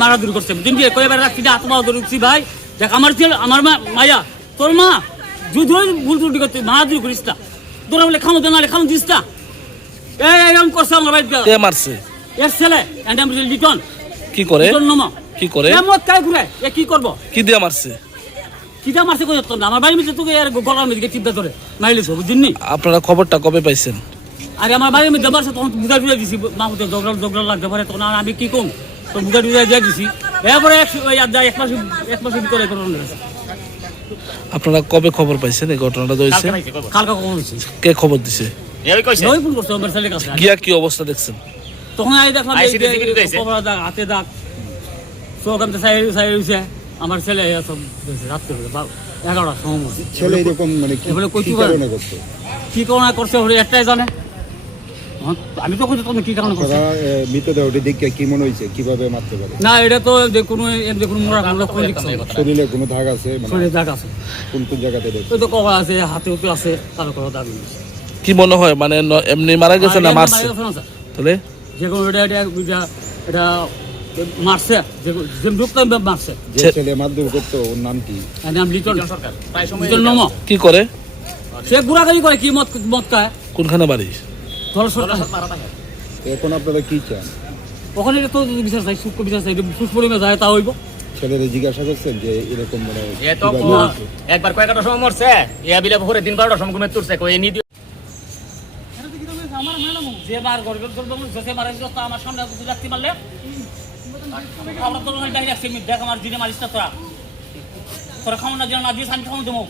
মারা দূর করছে দিন দিয়ে কয়েকবার রাখছি আত্মা ধরছি ভাই দেখ আমার ছেলে আমার মায়া তোর মা যুদ্ধ ভুল ত্রুটি করতে মারা দূর করিস না তোরা বলে খামো না খামো দিস না এরকম করছে আমার ভাই কে মারছে? এর ছেলে লিটন কি করে? কি করে? কি করবো? কি দিয়ে মারছে? কিটা মারছে কই তো না আমার বাড়ির মধ্যে তোকে আর গলার মধ্যে চিন্তা ধরে মাইলিস বুঝিনি। আপনারা খবরটা কবে পাইছেন? আরে আমার বাড়ির মধ্যে মারছে তখন বুঝা বুঝা দিছি মাহমুদের জগড়া লাগতে পারে তখন আমি কি কম তো বুঝা বুঝা দিয়ে দিছি এরপরে এক মাসের ভিতরে ঘটনা হয়েছে। আপনারা কবে খবর পাইছেন এই ঘটনাটা হয়েছে? কালকে খবর হয়েছে। কে খবর দিছে? ওই ফোন করছে আমার ছেলের কাছে। গিয়া কি অবস্থা দেখছেন? তখন আমি দেখলাম দাগ হাতে দাগ চোখ আমি সাইড হয়েছে আমার ছেলে সব রাত করে 11টার সময় ছেলে এরকম মানে কি কারণে করছে? কি কারণে করছে ওরে একটাই জানে। আমি তো কইতে তুমি কি কারণে করছে? মৃতদেহটি দেখে কি মনে হয়েছে কিভাবে মারতে পারে? না এটা তো যে কোনো মোড়া লক্ষণ দেখছে। শরীরে কোনো দাগ আছে? শরীরে দাগ আছে। কোন কোন জায়গাতে দেখছে? ওই তো কবর আছে হাতেও তো আছে তার কোনো দাগ নেই। কি মনে হয় মানে এমনি মারা গেছে না মারছে? তাহলে যে কোনো এটা মারছে যে লোকটা মারছে। যে ছেলে মারধর করতো ওর নাম কি? নাম লিটন সরকার। লিটন নমো। কি করে? সে গুড়াগাড়ি করে কি মদ খায়। কোনখানে বাড়ি? এখন আপনারা কি চান? ওখানে তো বিচার চাই সূক্ষ্ম বিচার চাই সুস্পরিমে যায় তা হইব। ছেলেরা জিজ্ঞাসা করছেন যে এরকম মানে একবার কয়েকটার সময় মরছে ইয়া বিলে ভোরে 3-12টার সময় ঘুমে তুলছে কই নি যে বার গর্বের করবো জোসে মারে তো আমার সামনে কিছু রাখতে পারলে আমরা তো বাইরে রাখছি দেখ আমার দিনে মারিস না তোরা খাও না যেন না দিস আমি খাও দেবো